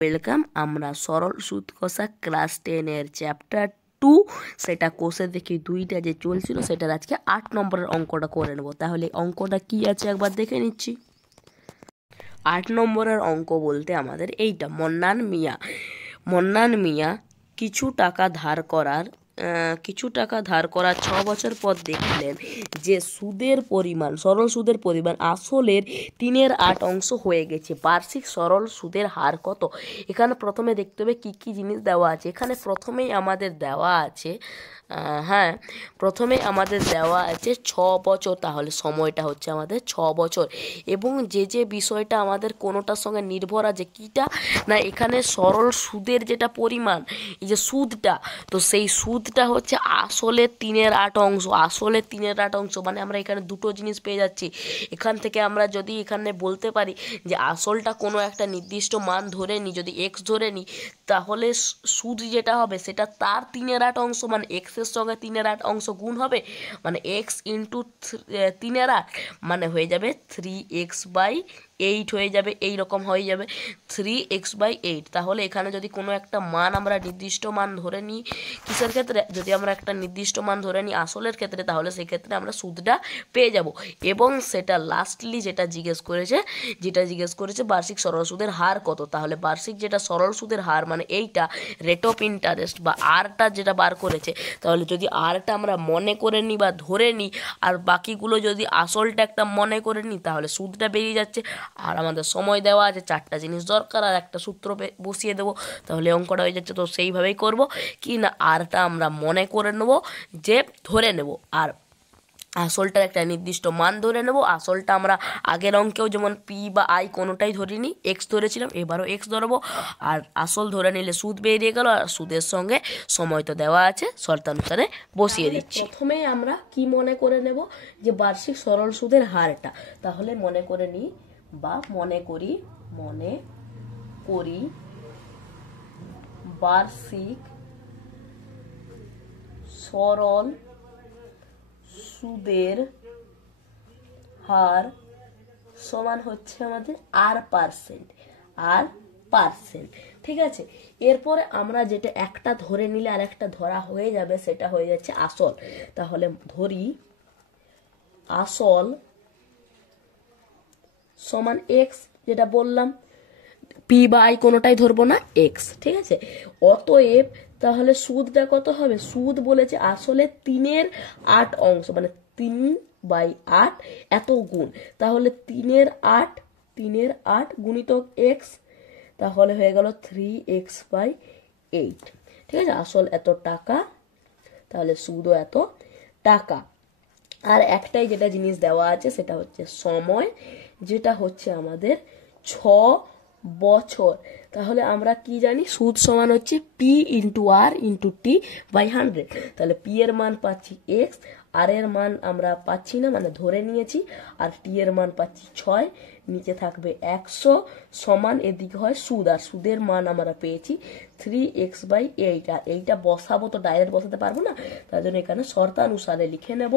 Welcome. আমরা সরল সুদ কষা ক্লাস 10-এর চ্যাপ্টার 2 সেটা কষে দেখি 2টা যে চলছিল সেটার আজকে 8 নম্বরের অঙ্কটা করে নেব। তাহলে অঙ্কটা কি আছে একবার দেখে নিচ্ছি। 8 নম্বরের অঙ্ক বলতে আমাদের এইটা, মন্নান মিয়া কিছু টাকা ধার করার 6 বছর পর দেখলেন যে সরল সুদের পরিমাণ আসলের 3/8 হয়ে গেছে। বার্ষিক সরল সুদের হার কত? এখানে প্রথমে দেখতে হবে কি কি জিনিস দেওয়া আছে। এখানে প্রথমেই আমাদের দেওয়া আছে 6 বছর, তাহলে সময়টা হচ্ছে আমাদের 6 বছর। এবং যে বিষয়টা আমাদের কোনোটার সঙ্গে নির্ভর আছে কিটা না, এখানে সরল সুদের যেটা পরিমাণ, এই যে সুদটা, তো সেই সুদটা হচ্ছে আসলের 3/8 অংশ। মানে আমরা এখানে দুটো জিনিস পেয়ে যাচ্ছি। এখান থেকে আমরা যদি এখানে বলতে পারি যে আসলটা কোনো একটা নির্দিষ্ট মান ধরে নিই, যদি এক্স ধরে নিই, তাহলে সুদ যেটা হবে সেটা তার 3/8 মানে এক্সের সঙ্গে 3/8 গুণ হবে, মানে এক্স ইন্টু 3/8 মানে হয়ে যাবে 3x/8 হয়ে যাবে। এইরকম হয়ে যাবে 3x/8। তাহলে এখানে যদি কোনো একটা মান আমরা নির্দিষ্ট মান ধরে নিই, কিসের ক্ষেত্রে, যদি আমরা একটা নির্দিষ্ট মান ধরে নিই আসলের ক্ষেত্রে, তাহলে সেক্ষেত্রে আমরা সুদটা পেয়ে যাব। এবং সেটা লাস্টলি যেটা জিজ্ঞেস করেছে বার্ষিক সরল সুদের হার কত। তাহলে বার্ষিক যেটা সরল সুদের হার মানে এইটা রেট অফ ইন্টারেস্ট বা আরটা যেটা বার করেছে, তাহলে যদি আরটা আমরা মনে করে নিই বা ধরে নিই, আর বাকিগুলো যদি আসলটা একটা মনে করে নিই, তাহলে সুদটা বেরিয়ে যাচ্ছে। আর আমাদের সময় দেওয়া আছে, 4টা জিনিস দরকার, আর একটা সূত্র বসিয়ে দেবো, তাহলে অঙ্কটা হয়ে যাচ্ছে। তো সেইভাবেই করব কি না, আরটা আমরা মনে করে নেব, যে ধরে নেব, আর আসলটার একটা নির্দিষ্ট মান ধরে নেব। আসলটা আমরা আগের অঙ্কেও যেমন পি বা আই কোনোটাই ধরিনি, এক্স ধরেছিলাম, এবারও এক্স ধরবো। আর আসল ধরে নিলে সুদ বেরিয়ে গেল, আর সুদের সঙ্গে সময় তো দেওয়া আছে, শর্তানুসারে বসিয়ে দিচ্ছি। প্রথমেই আমরা কি মনে করে নেব, যে বার্ষিক সরল সুদের হারটা। তাহলে মনে করে নিই বা মনে করি বার্ষিক সরল সুদের হার সমান হচ্ছে আমাদের পার্সেন্ট। ঠিক আছে, এরপরে আমরা যেটা একটা ধরে নিলে আর একটা ধরা হয়ে যাবে, সেটা হয়ে যাচ্ছে আসল। তাহলে ধরি আসল সমান এক্স, যেটা বললাম, পি বা আই কোনোটাই ধরবো না, এক্স। ঠিক আছে, অতএব তাহলে সুদটা কত হবে? সুদ বলেছে আসলে 3/8 মানে 3/8 এত গুণ। তাহলে 3/8 গুণিতক এক্স, তাহলে হয়ে গেল 3x/8। ঠিক আছে, আসল এত টাকা, তাহলে সুদও এত টাকা। আর একটাই যেটা জিনিস দেওয়া আছে সেটা হচ্ছে সময়, যেটা হচ্ছে আমাদের 6 বছর। তাহলে আমরা কি জানি, সুদ সমান হচ্ছে P into R into T by 100। তাহলে পি এর মান পাচ্ছি এক্স, আর এর মান আমরা পাচ্ছি না, মানে ধরে নিয়েছি, আর টি এর মান পাচ্ছি 6, নিচে থাকবে 100 সমান, এদিকে হয় সুদ, আর সুদের মান আমরা পেয়েছি 3x/8। আর এইটা বসাবো, তো ডাইরেক্ট বসাতে পারবো না, তার জন্য এখানে শর্তানুসারে লিখে নেব,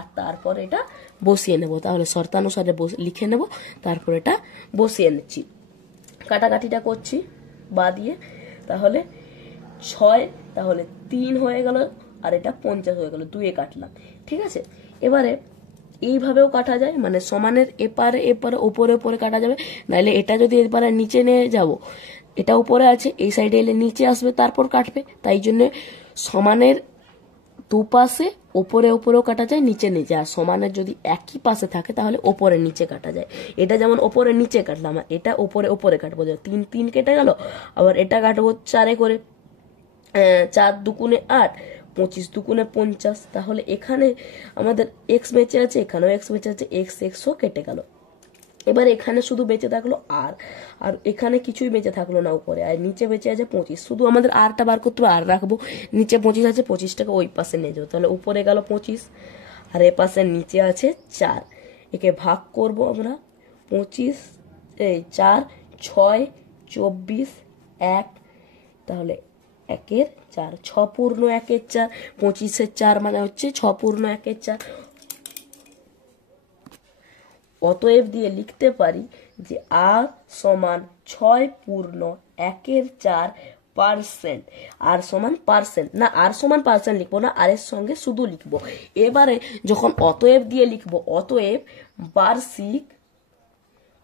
আর তারপর এটা বসিয়ে নেব। তাহলে শর্তানুসারে লিখে নেব, তারপর এটা বসিয়ে নিচ্ছি। কাটাকাটিটা করছি বা দিয়ে, তাহলে 6, তাহলে 3 হয়ে গেল, আর এটা 50 হয়ে গেল, 2 কাটলাম। ঠিক আছে, এবারে এইভাবেও কাটা যায়, মানে সমানের এপারে ওপরে কাটা যাবে। নাহলে এটা যদি এপারে নিচে নিয়ে যাব, এটা উপরে আছে, এই সাইডে এলে নিচে আসবে, তারপর কাটবে। তাই জন্য সমানের দুপাশে ওপরেও কাটা যায়, নিচে, আর সমানের যদি একই পাশে থাকে তাহলে ওপরে নিচে কাটা যায়। এটা যেমন ওপরে নিচে কাটলাম, এটা ওপরে কাটবো, 3 কেটে গেল। আবার এটা কাটবো 4 করে, 4 দুগুণে 8, 25 দুগুণে 50। তাহলে এখানে আমাদের এক্স বেঁচে আছে, এখানেও এক্স বেঁচে আছে, এক্সও কেটে গেল। এবার এখানে শুধু বেঁচে থাকলো আর এখানে কিছুই বেঁচে থাকলো না উপরে, আর নিচে বেঁচে আছে 25। শুধু আমাদের আরটা বার করতে হবে, আর রাখবো, নিচে 25 আছে, 25টাকে ওই পাশে নিয়ে যাবো। তাহলে উপরে গেল 25, আর এ পাশে নিচে আছে 4। একে ভাগ করব আমরা, 25 4 6 24 1, তাহলে 1-এর 4, 6 পূর্ণ 1-এর 4, 25-এর 4 মানে হচ্ছে 6 পূর্ণ 1-এর 4। অতএব দিয়ে লিখতে পারি যে আর সমান 6.1/4%। আর সমান পার্সেন্ট না, আর সমান পার্সেন্ট লিখবো না, আর এর সঙ্গে শুধু লিখবো। এবারে যখন অতএব দিয়ে লিখবো, অতএব বার্ষিক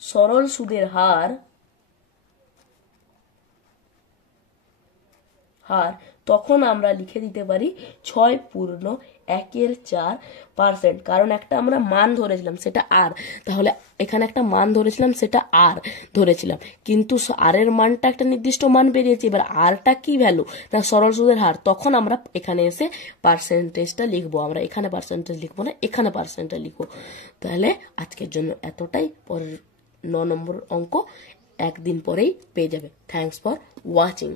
সরল সুদের হার তখন আমরা লিখে দিতে পারি 6.1/4%। কারণ একটা আমরা মান ধরেছিলাম সেটা আর, তাহলে এখানে একটা মান ধরেছিলাম সেটা আর ধরেছিলাম, কিন্তু আর এর মানটা একটা নির্দিষ্ট মান বেরিয়েছে। এবার আরটা কি ভ্যালু না সরল সুদের হার, তখন আমরা এখানে এসে পার্সেন্টেজটা লিখবো। আমরা এখানে পার্সেন্টেজ লিখবো না, এখানে পার্সেন্টেজ লিখবো। তাহলে আজকের জন্য এতটাই। পরের 9 নম্বর অঙ্ক একদিন পরেই পেয়ে যাবে। Thanks for watching.